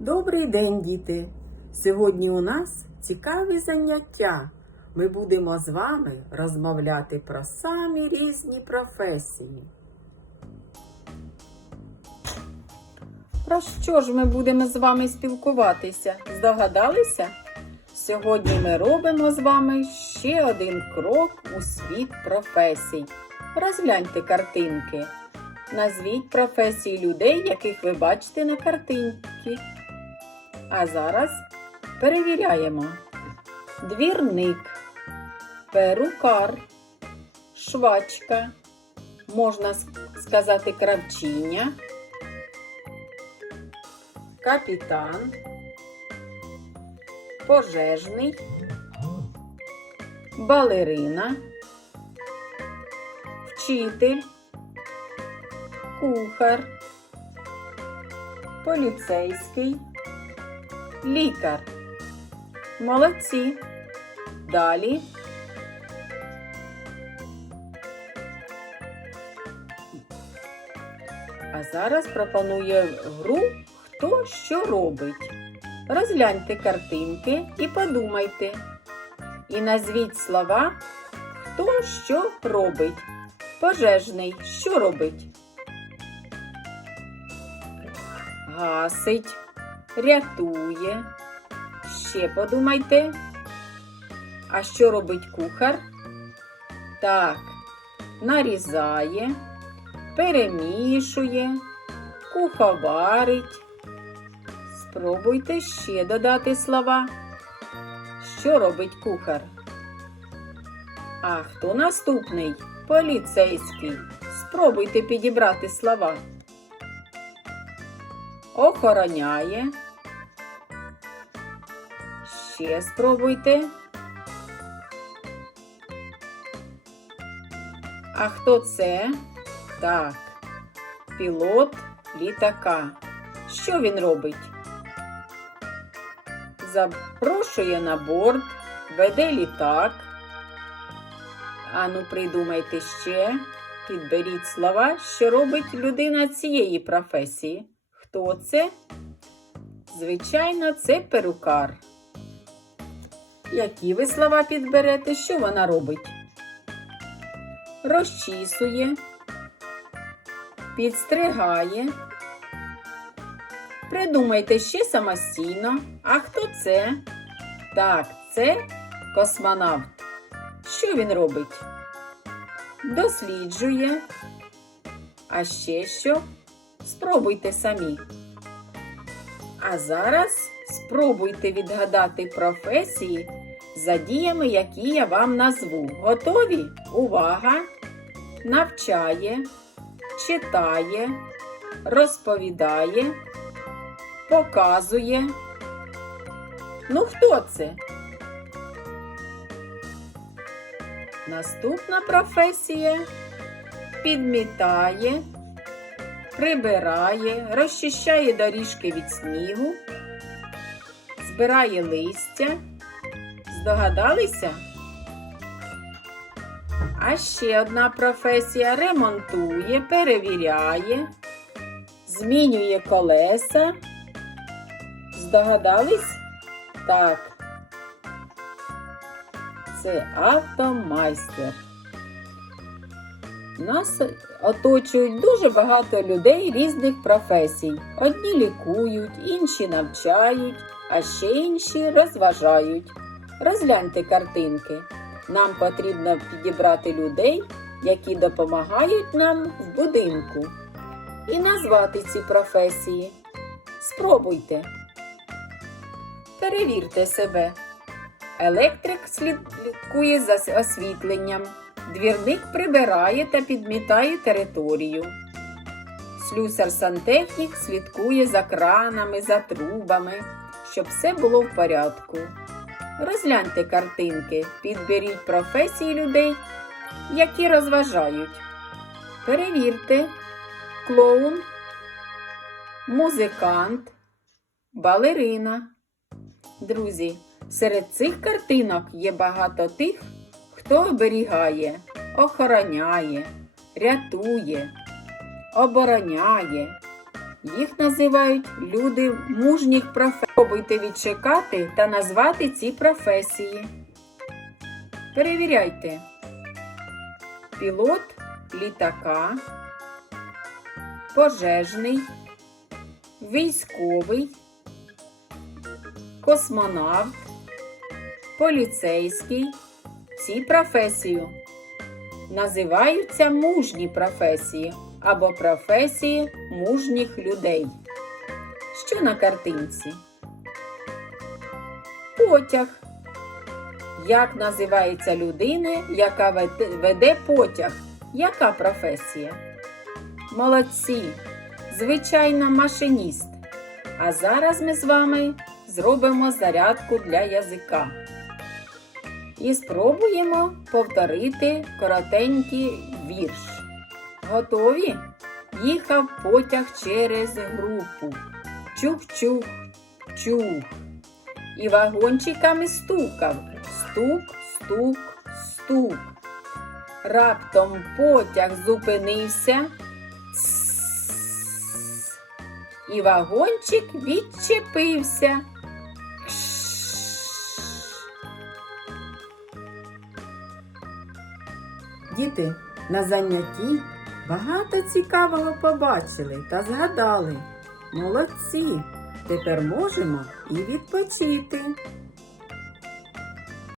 Добрий день, діти! Сьогодні у нас цікаві заняття. Ми будемо з вами розмовляти про самі різні професії. Про що ж ми будемо з вами спілкуватися? Здогадалися? Сьогодні ми робимо з вами ще один крок у світ професій. Розгляньте картинки. Назвіть професії людей, яких ви бачите на картинці. А зараз перевіряємо. Двірник, перукар, швачка, можна сказати кравчиня, капітан, пожежний, балерина, вчитель, кухар, поліцейський, лікар. Молодці. Далі. А зараз пропоную гру Хто що робить. Розгляньте картинки і подумайте. І назвіть слова Хто що робить. Пожежний що робить? Гасить, рятує. Ще подумайте. А що робить кухар? Так, нарізає, перемішує, куховарить. Спробуйте ще додати слова. Що робить кухар? А хто наступний? Поліцейський. Спробуйте підібрати слова. Охороняє. Ще спробуйте. А хто це? Так, пілот літака. Що він робить? Запрошує на борт, веде літак. Ану, придумайте ще, підберіть слова, що робить людина цієї професії. Хто це? Звичайно, це перукар. Які ви слова підберете, що вона робить? Розчісує, підстригає. Придумайте ще самостійно. А хто це? Так, це космонавт. Що він робить? Досліджує. А ще що? Спробуйте самі. А зараз спробуйте відгадати професії за діями, які я вам назву. Готові? Увага! Навчає, читає, розповідає, показує. Ну, хто це? Наступна професія підмітає, прибирає, розчищає доріжки від снігу, збирає листя. Здогадалися? А ще одна професія ремонтує, перевіряє, змінює колеса. Здогадались? Так. Це автомайстер. Нас оточують дуже багато людей різних професій. Одні лікують, інші навчають, а ще інші розважають. Розгляньте картинки. Нам потрібно підібрати людей, які допомагають нам в будинку, і назвати ці професії. Спробуйте. Перевірте себе. Електрик слідкує за освітленням. Двірник прибирає та підмітає територію. Слюсар-сантехнік слідкує за кранами, за трубами, щоб все було в порядку. Розгляньте картинки, підберіть професії людей, які розважають. Перевірте клоун, музикант, балерина. Друзі, серед цих картинок є багато тих, хто оберігає, охороняє, рятує, обороняє, Їх називають люди мужніх професій. Спробуйте відшукати та назвати ці професії. Перевіряйте. Пілот літака, пожежний, військовий, космонавт, поліцейський. Ці професії називаються мужні професії або професії мужніх людей. Що на картинці? Потяг. Як називається людина, яка веде потяг? Яка професія? Молодці! Звичайно, машиніст. А зараз ми з вами зробимо зарядку для язика. І спробуємо повторити коротенький вірш. Готові? Їхав потяг через групу. Чух-чух, чух. І вагончиками стукав. Стук, стук, стук. Раптом потяг зупинився. І вагончик відчепився. Діти на занятті багато цікавого побачили та згадали. Молодці! Тепер можемо і відпочити.